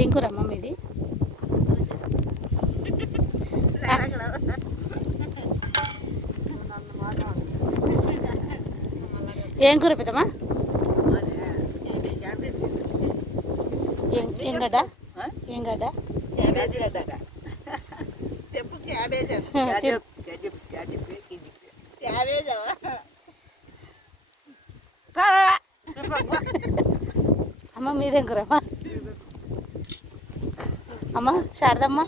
ఏం కూర అమ్మ మీది? ఏం కూర పెద్దమ్మా? ఏం ఏం గడ్డ? ఏం గడ్డ? చెప్పు క్యాబేజ్ క్యాబేజ్ అమ్మ మీదేం కూర అమ్మ శారదమ్మ.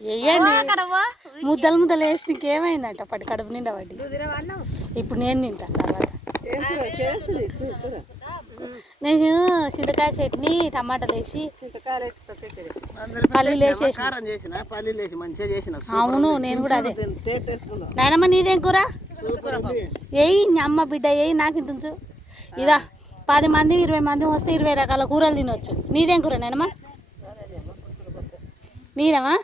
వేయండి ముద్దలు ముద్దలు వేసి ఇంకేమైందంట పడి కడుపు నిండా పడి ఇప్పుడు నేను తింటా. తర్వాత నేను చింతకాయ చట్నీ టమాటాలు వేసి పల్లీలు వేసి మంచిగా చేసిన? అవును నేను కూడా అదే. నాయనమ్మ నీదేం కూర? ఏయ్ నీ అమ్మ బిడ్డ ఏయ్ నాకు ఇంత ఉంచు. ఇదా. పది మంది ఇరవై మంది వస్తే ఇరవై రకాల కూరలు తినొచ్చు. నీదేం కూర నాయనమ్మ? నీదమ్మా?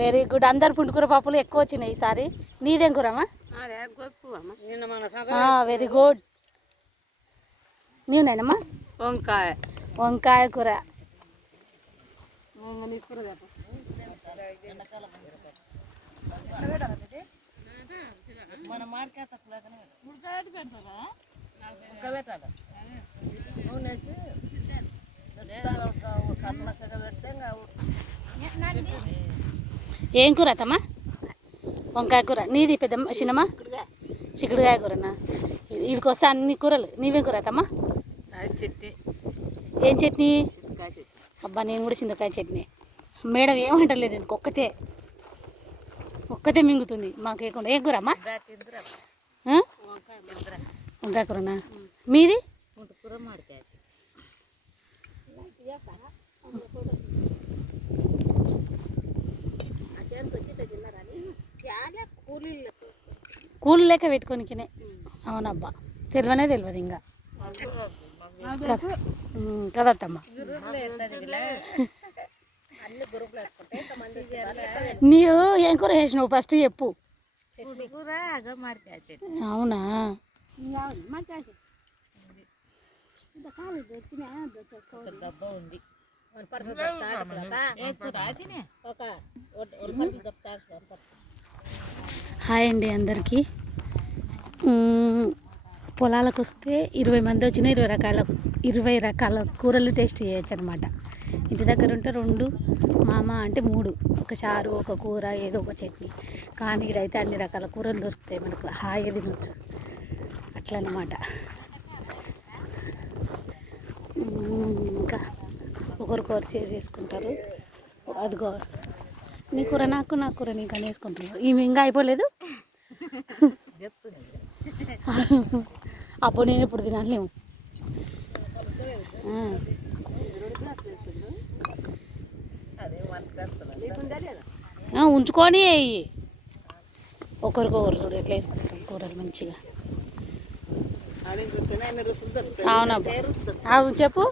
వెరీ గుడ్ అందరు పుండుకూర పప్పులు ఎక్కువ వచ్చినాయి ఈసారి. నీదేం కూరమ్మా? వెరీ గుడ్ నీవు నాయనమ్మా? వంకాయ. వంకాయ కూర. మన మార్కెట్ నూనె పెడితే ఏం కూర అత్తమ్మా వంకాయ కూర. నీది పెద్ద చిన్నమ్మా చిక్కుడుకాయ కూరనా? వీడికి వస్తే అన్ని కూరలు. నీవేం కూర అత్తమ్మా చెట్టు ఏం చట్నీ? అబ్బా నేను కూడా చింతకాయ చట్నీ. మేడం ఏమంటలేదు ఇంక ఒక్కతే. ఒక్కతే మింగుతుంది మాకేకుండా ఏం కూర అమ్మా ఆ? వంకాయ కూరనా మీది? కూర మాడికాయ కూలి లెక్క పెట్టుకోనికినే. అవునబ్బా తెలివనే తెలియదు ఇంకా. ఉమ్, కదత్తమ్మా నీవు ఏం కూర చేసినావు? ఫస్ట్ చెప్పు. అవునా? డబ్బ ఉంది. హాయ్ అండి అందరికీ. పొలాలకు వస్తే ఇరవై మంది వచ్చిన ఇరవై రకాల ఇరవై రకాల కూరలు టేస్ట్ చేయొచ్చు అనమాట ఇంటి దగ్గర ఉంటే రెండు మామ అంటే మూడు. ఒక చారు ఒక కూర ఏదో ఒక చట్నీ. కానీ ఇక్కడైతే అన్ని రకాల కూరలు దొరుకుతాయి మనకు. హాయిగా తినొచ్చు అట్లా అనమాట ఇంకా ఒకరికొకరు చేసేసుకుంటారు. అదిగో నీ కూర నాకు నా కూర నీకు అని వేసుకుంటున్నారు ఈమె ఇంకా అయిపోలేదు? అప్పుడు నేను ఇప్పుడు తినలేము ఆ. ఉంచుకొని ఒకరికొకరు చూడు ఎట్లా వేసుకుంటారు కూరలు మంచిగా అడిగి అన్ని రుసులు దొరుకుతాయి అవునబ్బా? అవును చెప్పు?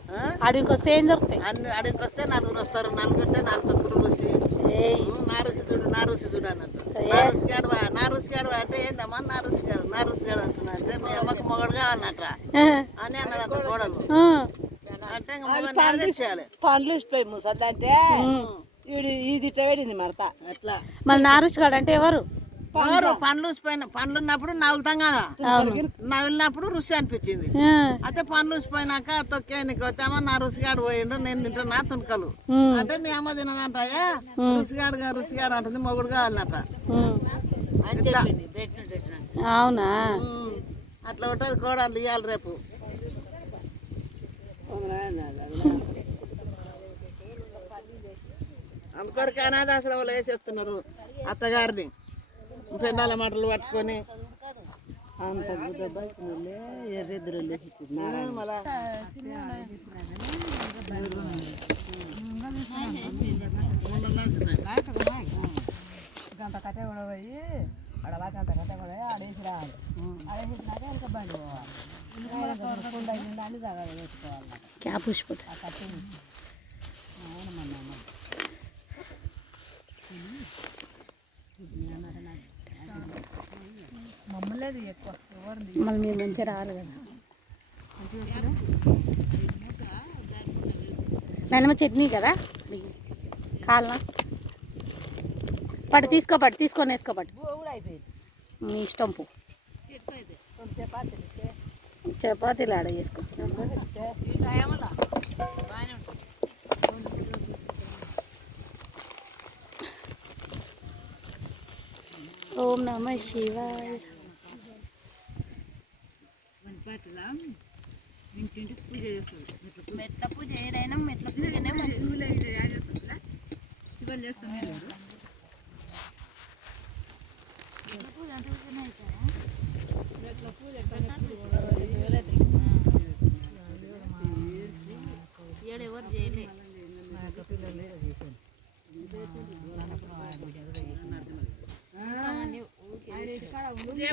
అడవికి వస్తే ఏం దొరుకుతాయి? అన్ని అడిగికి వస్తే నలుగురు వస్తారు నలుగురు నాలుగు రుచి. నా రుచి చూడు నా రుచి చూడు అన్నట్టు. ఏ? నా రుచి గడవా నా రుచి గడవా అంటే ఏందమ్మా? నా రుచి గడవ నా రుచి గడవ అంటున్నా అంటే మీ అమ్మకి మొగడు కావాలన్నట్ట. ఆ, అని అన్నదంట కోడలు అంటే పండ్లు ఇచ్చిపోయి ముసద్దంటే ఇది ఇట్ట పెట్టింది మడత అట్లా. మళ్ళీ నారుషుగాడు అంటే ఎవరు? ఎవరు పండ్లు. పండ్లు ఉన్నప్పుడు నవ్వుతాం కదా. నవ్వినప్పుడు రుచి అనిపించింది. అయితే పండ్లు ఊసిపోయినాక తొక్కేనికి వచ్చామో నా రుచిగాడు పోయిండు నేను తింటున్నా తునకలు ఉమ్, అంటే మీ అమ్మ తినదంటాయా రుచిగాడు రుచిగాడు అంటుంది మొగుడు కావాలన్నట. అవునా. అట్లా ఉంటుంది కోడలు ఇవ్వాలి రేపు. అందుకొరకు అనాథాశ్రమ వాళ్ళు వేసేస్తున్నారు అత్తగారిని. పెండాల మాటలు పట్టుకొని అంత గుద్ద బయటలే ఎర్రెద్దులు ఇచ్చింది మళ్ళా గంట కట్ట కూడా పోయి ఆడ బాగా అంత కట్ట కూడా ఆడేసి రావాలి ఆడేసినాక ఇంకా బండి పోవాలి కుండ నిండా అన్ని జాగా పెట్టుకోవాలి క్యా పుష్ప ఆ కట్టి మమ్మల్ని ఎక్కువ ఎవరిది? మళ్ళీ మీరు మంచిగా రావాలి కదా. నాయనమ్మ చట్నీ కదా? కాలనా? పట్టు తీసుకో పట్టు తీసుకొని వేసుకో పట్టు. పువ్వు కూడా అయిపోయింది మీ ఇష్టం పో. కొంచెం చపాతీలు ఇస్తే చపాతీలు ఆడ చేసుకోవచ్చు ఇస్తే ఓం నమ శివాయ మెట్ల పూజ ఏదైనా మెట్ల పూజనే మంచిది ఎవరు చేయలే ఇల్లు ముద్ది ఇల్లు ముట్టి ఇంకా ఒకప్పుడు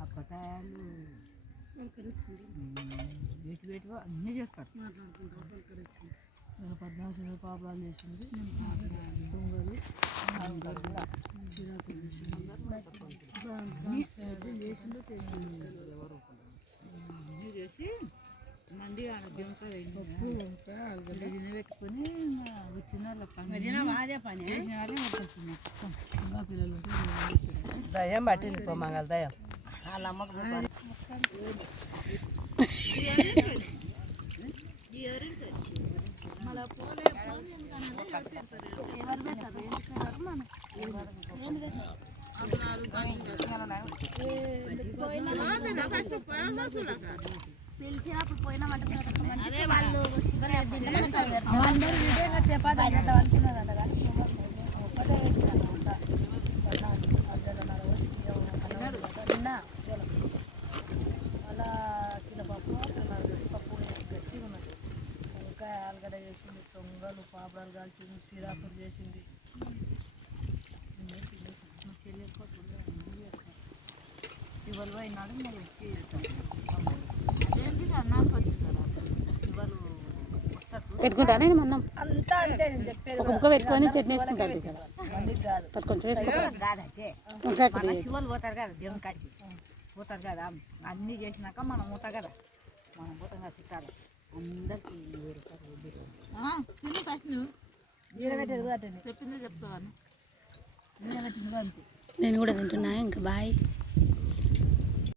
అప్పకాయలు వేటి వేటివో అన్నీ చేస్తారు పద్మాసులు పాపడాలు చేసింది దొంగలు చేసిందో చేసింది చేసి మంది ఆడ బింక పప్పు పెట్టుకొని వచ్చిన ఇంకా పిల్లలు దయ్యం పట్టింది పో మంగళ దయ్యం వాళ్ళ అందరు వీడియోగా చపాతి అన్నట్టు అనుకున్నారంట కానీ ఒక్కటే అలా కిలో పప్పు వేసి పప్పు వేసి గట్టి ఉన్నది. వంకాయ ఆలుగడ్డ చేసింది సొంగలు పాపడాలు కాల్చింది సిరాపులు చేసింది. ఇవాళ పోయినాడు మళ్ళీ వచ్చి ఏంటి అన్నానికి వచ్చిందా ఇవాళ వస్తారు పెట్టుకుంటా నేను అన్నం అంతా అంతే నేను చెప్పేది ఒక ముక్క పెట్టుకొని చట్నీ వేసుకుంటాను ఇక్కడ కొంచెం వేసుకో. కాదంటే వంకాయ మన పొడి శివులు పోతారు కదా దేవుని కాడికి. పోతారు కదా అన్నీ చేసినాక మనం పోతాం కదా. మనం పోతాం కదా చుట్టాలు. అందరికి చెప్పింది చెప్తాను నేను కూడా తింటున్నా ఇంకా బాయ్.